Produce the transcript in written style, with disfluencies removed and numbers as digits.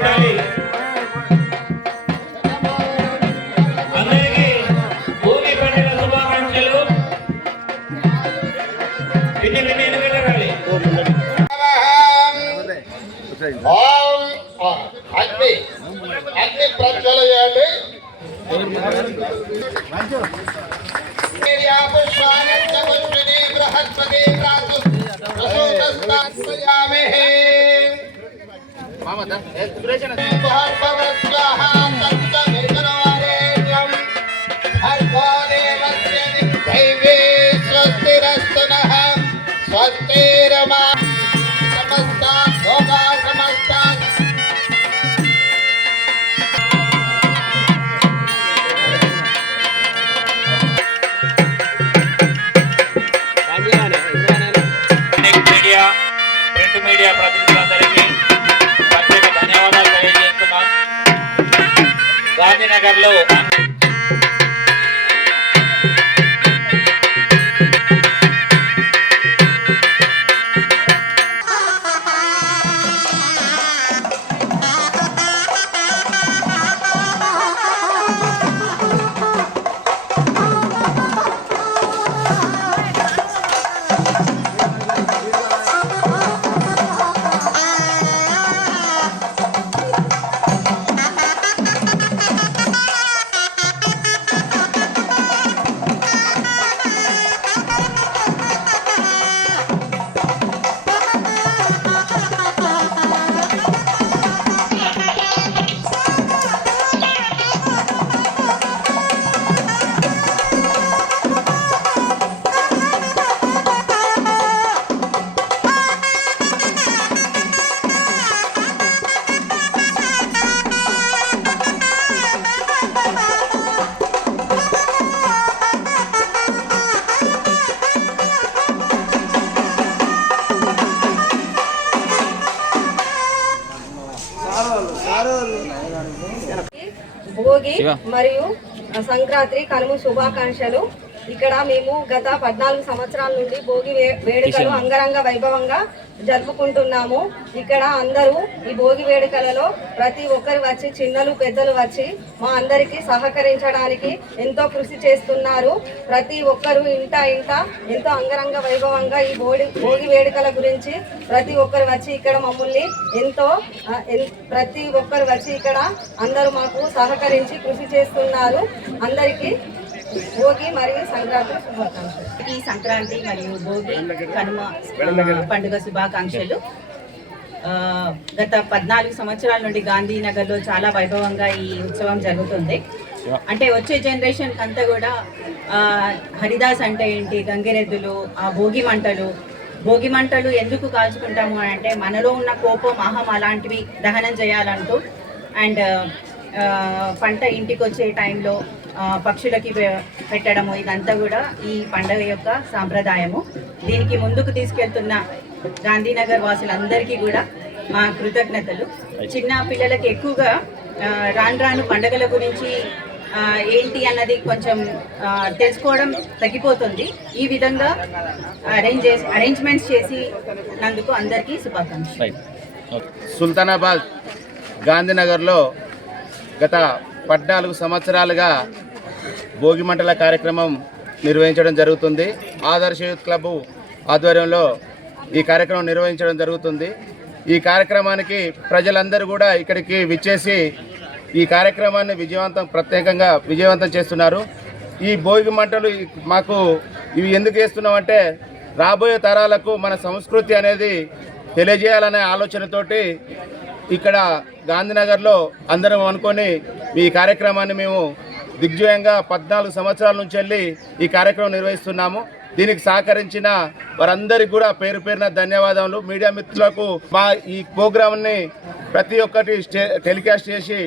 ఉండాలి. అందరికీ భోగి పండుగ శుభాకాంక్షలు. వెళ్ళాలి. అగ్ని ప్రజ్వలయాలి. బృహస్పతి స్వస్తిరస్తునః స్వస్తిరమా సమస్త లోకా సమస్త మీడియా ప్రింట్ మీడియా ప్రతినిధులందరికీ ప్రత్యేక ధన్యవాదాలు తెలియజేస్తున్నాం. గాంధీనగర్లో భోగి మరియు సంక్రాంతి కనుమ శుభాకాంక్షలు. ఇక్కడ మేము గత 14 సంవత్సరాల నుండి భోగి వేడుకలు అంగరంగ వైభవంగా జరుపుకుంటున్నాము. ఇక్కడ అందరూ ఈ భోగి వేడుకలలో ప్రతి ఒక్కరు వచ్చి, చిన్నలు పెద్దలు వచ్చి మా అందరికీ సహకరించడానికి ఎంతో కృషి చేస్తున్నారు. ప్రతి ఒక్కరు ఇంట ఎంతో అంగరంగ వైభవంగా ఈ భోగి వేడుకల గురించి ప్రతి ఒక్కరు వచ్చి ఇక్కడ మమ్మల్ని ప్రతి ఒక్కరు వచ్చి ఇక్కడ అందరూ మాకు సహకరించి కృషి చేస్తున్నారు. అందరికీ భోగి మరియు సంక్రాంతి శుభాకాంక్షలు. ఈ సంక్రాంతి మరియు భోగి కనుమ పండుగ శుభాకాంక్షలు. గత 14 సంవత్సరాల నుండి గాంధీనగర్లో చాలా వైభవంగా ఈ ఉత్సవం జరుగుతుంది. అంటే వచ్చే జనరేషన్ అంతా కూడా హరిదాస్ అంటే ఏంటి, గంగిరెద్దులు, ఆ భోగి మంటలు ఎందుకు కాల్చుకుంటాము అంటే మనలో ఉన్న కోపం, అహం అలాంటివి దహనం చేయాలంటూ, అండ్ పంట ఇంటికి వచ్చే టైంలో పక్షులకి పెట్టడము, ఇదంతా కూడా ఈ పండుగ యొక్క సాంప్రదాయము. దీనికి ముందుకు తీసుకెళ్తున్న గాంధీనగర్ వాసులందరికీ కూడా మా కృతజ్ఞతలు. చిన్న పిల్లలకి ఎక్కువగా రాను పండుగల గురించి ఏంటి అన్నది కొంచెం తెలుసుకోవడం తగ్గిపోతుంది. ఈ విధంగా అరేంజ్మెంట్స్ చేసినందుకు అందరికీ శుభాకాంక్షలు. సుల్తానాబాద్ గాంధీనగర్లో గత 14 సంవత్సరాలుగా భోగి మంటల కార్యక్రమం నిర్వహించడం జరుగుతుంది. ఆదర్శ యూత్ క్లబ్ ఆధ్వర్యంలో ఈ కార్యక్రమం నిర్వహించడం జరుగుతుంది. ఈ కార్యక్రమానికి ప్రజలందరూ కూడా ఇక్కడికి విచ్చేసి ఈ కార్యక్రమాన్ని ప్రత్యేకంగా విజయవంతం చేస్తున్నారు. ఈ భోగి మంటలు మాకు ఇవి ఎందుకు చేస్తున్నామంటే రాబోయే తరాలకు మన సంస్కృతి అనేది తెలియజేయాలనే ఆలోచనతోటి ఇక్కడ గాంధీనగర్లో అందరం అనుకొని ఈ కార్యక్రమాన్ని మేము దిగ్విజయంగా 14 సంవత్సరాల నుంచి వెళ్ళి ఈ కార్యక్రమం నిర్వహిస్తున్నాము. దీనికి సహకరించిన వారందరికీ కూడా పేరు పేరున ధన్యవాదాలు. మీడియా మిత్రులకు మా ఈ ప్రోగ్రామ్ని ప్రతి ఒక్కటి టెలికాస్ట్ చేసి